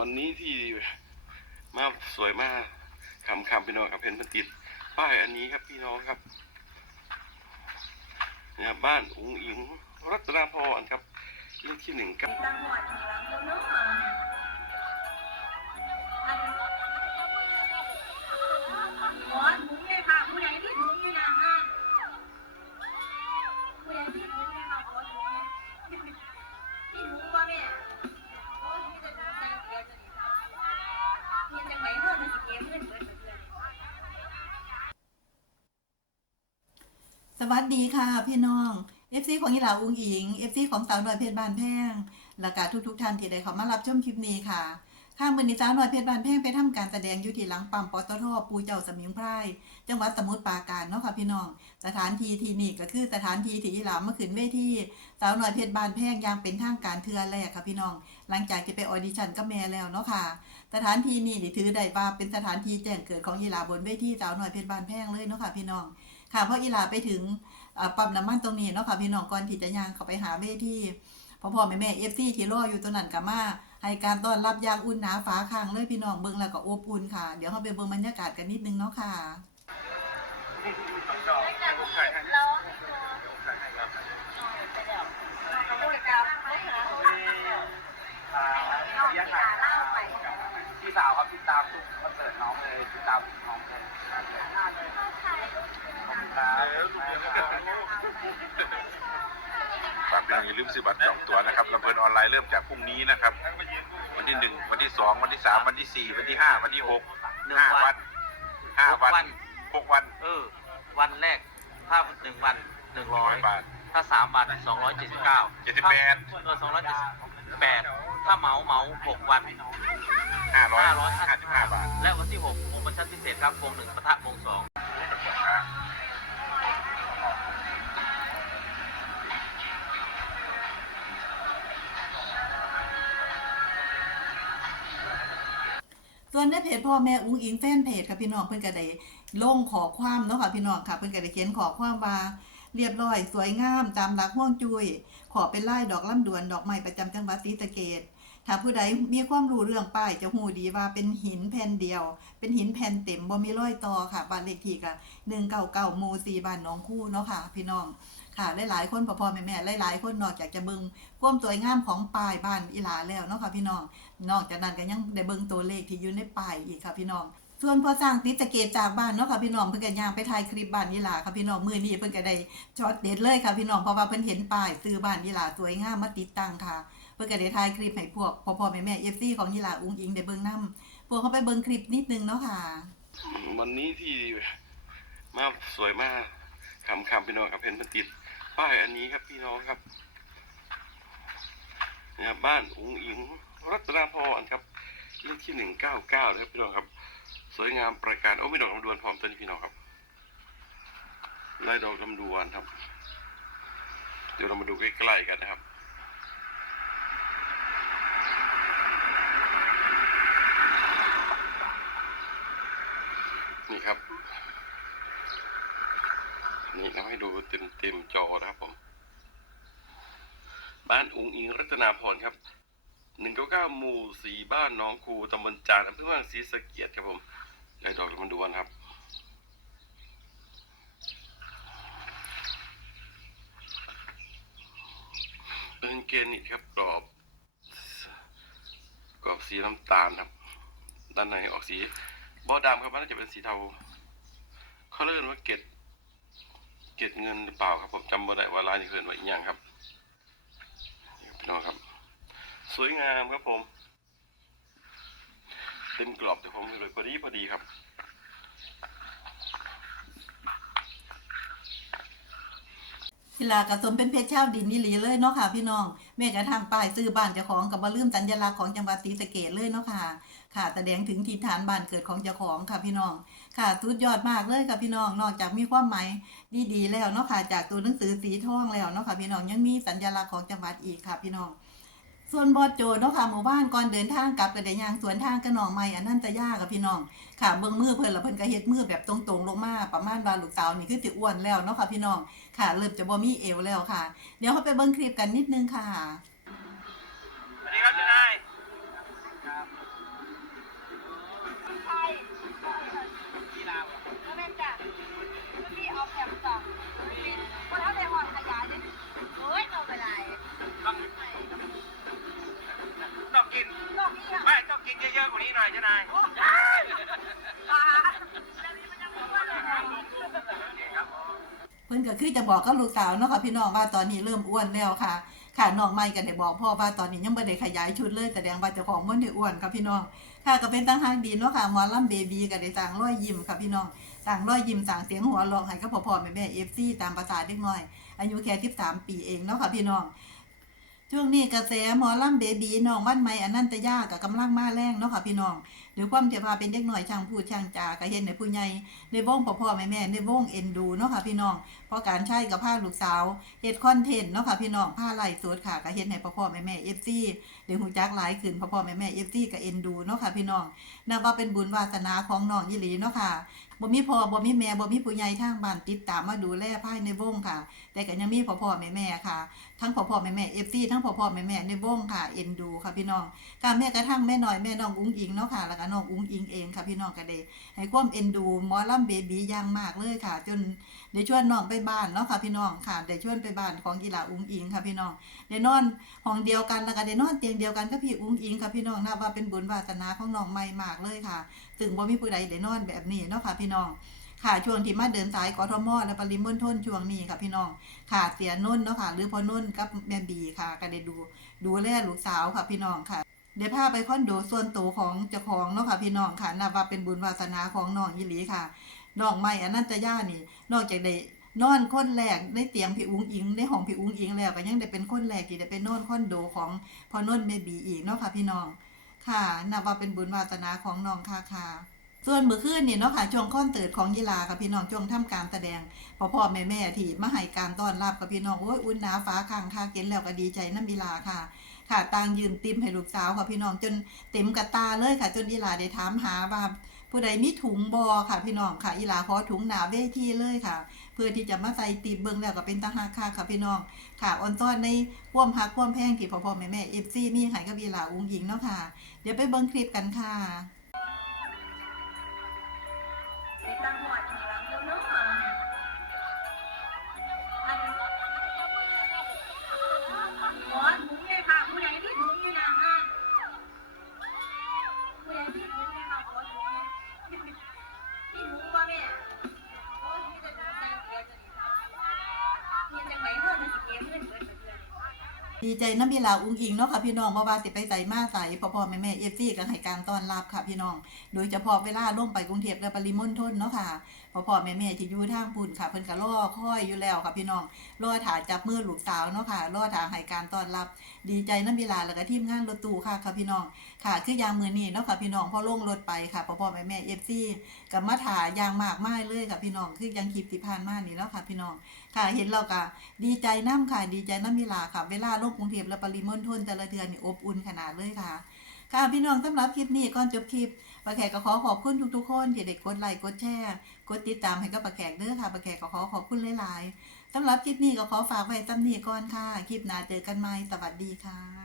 วันนี้ที่มาสวยมากคำคำพี่น้องครับเห็นมันติดป้ายอันนี้ครับพี่น้องครับเนี่ยบ้านอุ๋งอิงรัตนาพรครับเลขที่หนึ่งครับ สวัสดีค่ะพี่น้อง FC ของยีหลาอุงอิง FC ของสาวน้อยเพชรบานแพงและก็ทุกๆท่านที่ได้เข้ามารับชมคลิปนี้ค่ะข้ามือนี้สาวน้อยเพชรบานแพงไปทำการแสดงอยู่ที่หลังปั๊มปตทปูเจ้าสมิงไพรจังหวัดสมุทรปราการเนาะค่ะพี่น้อง สถานที่ที่นี่ก็คือสถานที่ที่ยีหลามาขึ้นเวทีสาวน้อยเพชรบานแพงย่างเป็นทางการเทือแรกค่ะพี่น้อง หลังจากที่ไปออดิชั่นกับแม่แล้วเนาะค่ะ สถานที่นี่ถือได้ว่าเป็นสถานที่แจ้งเกิดของยีหลาบนเวทีสาวน้อยเพชรบานแพงเลยเนาะค่ะพี่น้อง ค่ะเพราะอีหลาไปถึงปั๊มน้ำมันตรงนี้เนาะค่ะพี่น้องก่อนที่จะย่างเข้าไปหาเวทีพ่อพ่อแม่แม่เอฟซีที่รออยู่ตรงนั้นก็มาให้การต้อนรับอย่างอุ่นหนาฝาข้างเลยพี่น้องเบิ่งแล้วก็อบอุ่นค่ะ เดี๋ยวเราไปเบิ่งบรรยากาศกันนิดนึงเนาะค่ะพี่สาวครับติดตามทุกคอนเสิร์ตน้องเลยติดตามน้องเลยขอบคุณครับ ฝากพี่น้องอย่าลืมซื้อบัตรจองตั๋วนะครับลำเพลินออนไลน์เริ่มจากพรุ่งนี้นะครับ วันที่หนึ่งวันที่สองวันที่สามวันที่สี่วันที่ห้าวันที่หกหนึ่งห้าวัวันน ห้าวันหกวันหกวันเออ วันแรกถ้าหนึ่งวันหนึ่งร้อยบาท ถ้าสามวันสองร้อยเจ็ดสิบเก้าเจ็ดสิบแปดเออสองร้อยเจ็ดสิบแปดถ้าเหมาเหมาหกวัน ห้าร้อยห้าร้อยห้าห้าสิสิบบห้าห้าบาท และวันที่หกโปรโมชั่นพิเศษครับวงหนึ่งปะทะวงสอง ส่วนในเพจพ่อแม่อุ้งอิงแฟนเพจค่ะพี่น้องเพิ่นก็ได้ลงขอความเนาะค่ะพี่น้องค่ะเพิ่นก็ได้เขียนขอความว่าเรียบร้อย สวยงามตามหลักห่วงจุย้ยขอเป็นลายดอกลำดวนดอกไม้ประจำจังหวัดศรีสะเกษถ้าผู้ใดมีความรู้เรื่องป้ายจะหูดีว่าเป็นหินแผ่นเดียว เป็นหินแผ่นเต็มบ่มีรอยต่อค่ะบ้านเลขที่ก็199หมู่4บ้านหนองคู่เนาะค่ะ พี่น้อง ค่ะหลายๆคนพ่อๆแม่ๆหลายๆคนนอกจากจะเบิ่งความสวงามของป้ายบ้านอีหลาแล้วเนาะค่ะพี่น้อง นอกจากนั้นก็ยังได้เบิ่งตัวเลขที่อยู่ในป้ายอีกค่ะพี่น้องส่วนพอสร้างติดตะเกียบจากบ้านเนาะค่ะพี่น้องเพิ่นก็ย่างไปถ่ายคลิปบ้านยีหลาค่ะพี่น้องมือนี้เพิ่นก็ได้ช็อตเด็ดเลยค่ะพี่น้องเพราะว่าเพิ่นเห็นป้ายซื้อบ้านยีหลาสวยงามมาติดตั้งค่ะ เพิ่นก็ได้ถ่ายคลิปให้พวกพ่อๆแม่ๆ FC ของยีหลาอุ้งอิงได้เบิ่งนํพวกเขาไปเบิ่งคลิปนิดนึงเนาะค่ะ วันนี้ที่มาสวยมากคำคำพี่น้องครับเห็นมันติด ป้ายอันนี้ครับพี่น้องครับเนี่ยบ้านอุ๋งอิงรัตนาพรครับเลขที่หนึ่งเก้าเก้านะครับพี่น้องครับ สวยงามประการโอ้ไม่ดอกลำดวนพร้อมตัวนี้พี่น้องครับไล่ดอกลำดวนครับ เดี๋ยวเรามาดูใกล้ๆกันนะครับนี่ครับ นี่เราให้ดูเต็มเต็มๆจอนะครับผม บ้านอุงอิงรัตนาพรครับหนึ่งเก้าเก้าหมู่สี่บ้านน้องครูตำบลจานอำเภอเมืองศรีสะเกียดครับผมไล่ดอกลำดวนครับเป็นเกนี่ครับกรอบกรอบสีน้ำตาลครับ ด้านในออกสีบอดำครับมันน่าจะเป็นสีเทาเขาเรียกว่าเกล็ด เก็บเงินหรือเปล่าครับผมจำไม่ได้ว่าร้านนี้เรียกว่าอีกอย่างครับพี่น้องครับ สวยงามครับผม เต็มกรอบแต่ผมเลยพอดีพอดีครับ กีฬากระสมเป็นเพชรเช่าดินนี่หลีเลยเนาะค่ะ พี่น้องแม้กระทั่งป้ายซื้อบ้านเจ้าของกับบลืมสัญลักษณ์ของจังหวัดศรีสะเกดเลยเนาะค่ะ ค่ะแสดงถึงทิ่ฐานบ้านเกิดของเจ้าของค่ะพี่น้อง ค่ะสุดยอดมากเลยค่ะพี่น้องนอกจากมีความหมายดีๆแล้วเนาะค่ะจากตัวหนังสือสีทองแล้วเนาะค่ะพี่น้องยังมีสัญลักษณ์ของจังหวัดอีกค่ะพี่น้อง ส่วนบอดโจเนาะค่ะหมู่บ้านก่อนเดินทางกลับก็ได้ยางสวนทางกระหน่องใหม่อันนั้นจะยากกับพี่น้องค่ะเบื้องมือเพิ่นละเพิ่นก็เฮ็ดมือแบบตรงๆลงมาประมาณบาลูกสาวนี่คือสิอ้วนแล้วเนาะค่ะพี่น้องค่ะเริ่มจะบ่มีเอวแล้วค่ะ เดี๋ยวเขาไปเบิ่งคลิปกันนิดนึงค่ะ ยอะกว่านี้หน่อยเจ้านายปลาจะมีมันยังเพิ่นก็คือจะบอกกับลูกสาวเนาะค่ะพี่น้องว่าตอนนี้เริ่มอ้วนแล้วค่ะ ค่ะน้องใหม่ก็ได้บอกพ่อว่าตอนนี้ยังบ่ได้ขยายชุดเลยแสดงว่าเจ้าของบ่ได้อ้วนค่ะพี่น้องค่ะก็เป็นตั้งหากดีเนาะค่ะหมอลำเบบีก็ได้สร้างรอยยิ้มค่ะพี่น้องสร้างรอยยิ้มสร้างเสียงหัวเราะให้กับพ่อๆแม่ๆ FC ตามภาษาเด็กน้อย อายุแค่13ปีเองเนาะค่ะพี่น้อง ช่วงนี้กระแสหมอลำเบบีน้องวันใหม่อนันตยากับกำลังมาแรงเนาะค่ะพี่น้อง หรือความที่ว่าเป็นเด็กหน้อยช่างพูดช่างจาก็เห็นในผู้ใหญ่ในวงพ่อพ่อแม่แม่ในวงเอ็นดูเนาะค่ะพี่น้องเพราะการใช้กับผ้าลูกสาวเฮ็ดคอนเทนต์เนาะค่ะพี่น้องผ้าไล่สดค่ะก็เฮ็ดให้พ่อพ่อแม่แม่ FC เดี๋ยวหูจักหลายขึ้นพ่อพ่อแม่แม่ FC ก็เอ็นดูเนาะค่ะพี่น้องนับว่าเป็นบุญวาสนาของน้องยี่หลีเนาะค่ะบ่มีพ่อบ่มีแม่บ่มีผู้ใหญ่ทางบ้านติดตามมาดูแลภายในวงค่ะ แต่ก็ยังมีพ่อพ่อแม่แม่ค่ะ ทั้งพ่อพ่อแม่แม่เอฟซีทั้งพ่อพ่อแม่แม่ในวงค่ะเอ็นดูค่ะพี่น้องการแม่กระทั่งแม่น้อยแม่น้องอุ้งอิงเนาะค่ะแล้วก็น้องอุ้งอิงเองค่ะพี่น้องก็ได้ให้ความเอ็นดูมอลำเบบีอย่างมากเลยค่ะ จนได้ชวนน้องไปบ้านเนาะค่ะพี่น้องค่ะได้ชวนไปบ้านของกีฬาอุ้งอิงค่ะพี่น้องได้นอนห้องเดียวกันแล้วก็ได้นอนเตียงเดียวกันกับพี่อุ้งอิงค่ะพี่น้องนับว่าเป็นบุญวาสนาของน้องใหม่มากเลยค่ะซึ่งบ่มีผู้ใดได้นอนแบบนี้เนาะค่ะพี่น้องค่ะช่วงที่มาเดินสายกทมและปริมณฑลช่วงนี้ค่ะพี่น้องค่ะเสียนุ่นเนาะค่ะ หรือพอนุ่นกับแม่บีค่ะก็ได้ดูดูแลลูกสาวค่ะพี่น้องค่ะ เดี๋ยวพาไปคอนโดส่วนตัวของเจ้าของเนาะค่ะพี่น้องค่ะนับว่าเป็นบุญวาสนาของน้องยิหลีค่ะน้องใหม่อนันตย่านี่ นอกจากได้นอนคนแรกในเตียงพี่อุ้งอิงในห้องพี่อุ้งอิงแล้วก็ยังได้เป็นคนแรกที่ได้ไปนอนคอนโดของพอนุ่นเม่บีอีกเนาะค่ะพี่น้องค่ะนับว่าเป็นบุญวาสนาของน้องค่ะค่ะ ส่วนเมื่อคืนนี่เนาะค่ะช่วงคอนเสิร์ตของยีฬาค่ะพี่น้องช่วงทำการแสดงพ่อพ่อแม่แม่ที่มาให้การต้อนรับกับพี่น้องโอ้ยอุ่นหนาฟ้าข้างค่ะเก็นแล้วก็ดีใจน้ำยีฬาค่ะ ค่ะต่างยืนติมให้ลูกสาวค่ะพี่น้องจนเต็มกระตาเลยค่ะ จนยีฬาได้ถามหาว่าผู้ใดมีถุงบอค่ะพี่น้องค่ะยีฬาขอถุงหนาเวทีเลยค่ะ เพื่อที่จะมาใส่ติมเบิ่งแล้วก็เป็นตาหักค่ะค่ะพี่น้องค่ะออนต้อนในพ่วมหักพ่วมแพงที่พ่อพ่อแม่แม่เอฟซีมีให้กับยีฬาอุ้งยิงเนาะค่ะ เดี๋ยวไปเบิ่งคลิปกันค่ะ ดีใจน้ำพี่ลาอุ้งอิงเนาะค่ะพี่น้องบ่ว่าสิไปใส่มาใส่พ่อพ่อแม่แม่เอฟซีก็ให้การต้อนรับค่ะพี่น้อง โดยเฉพาะเวลาล่งไปกรุงเทพและปริมณฑลเนาะค่ะพ่อพ่อแม่แม่ที่อยู่ทางปุ่นค่ะเพิ่นก็รอคอยอยู่แล้วค่ะพี่น้องรอถ่าจับมือลูกสาวเนาะค่ะรอถ่าให้การต้อนรับ ดีใจน้ำพี่ลาแล้วก็ทีมงานรถตู้ค่ะค่ะพี่น้องค่ะ คือยางมือนี้เนาะค่ะพี่น้องพอล่งรถไปค่ะพ่อพ่อแม่แม่เอฟซีก็มาถ่ายางมากมายเลยค่ะพี่น้องคือยังคลิปที่ผ่านมากนี่เนาะค่ะพี่น้องค่ะเห็นเราก็ดีใจน้ำค่ะดีใจน้ำมิลาค่ะ เวลาลงกรุงเทพและปริมณฑลแต่ละเดือนนี่อบอุ่นขนาดเลยค่ะ ค่ะพี่น้องสำหรับคลิปนี้ก่อนจบคลิปปาแขกก็ขอขอบคุณทุกๆคนที่ได้กดไลค์กดแชร์กดติดตามให้กับปาแขกเด้อค่ะปาแขกก็ขอขอบคุณหลายๆสำหรับคลิปนี้ก็ขอฝากไว้ตั้มนี้ก่อนค่ะ คลิปหน้าเจอกันใหม่สวัสดีค่ะ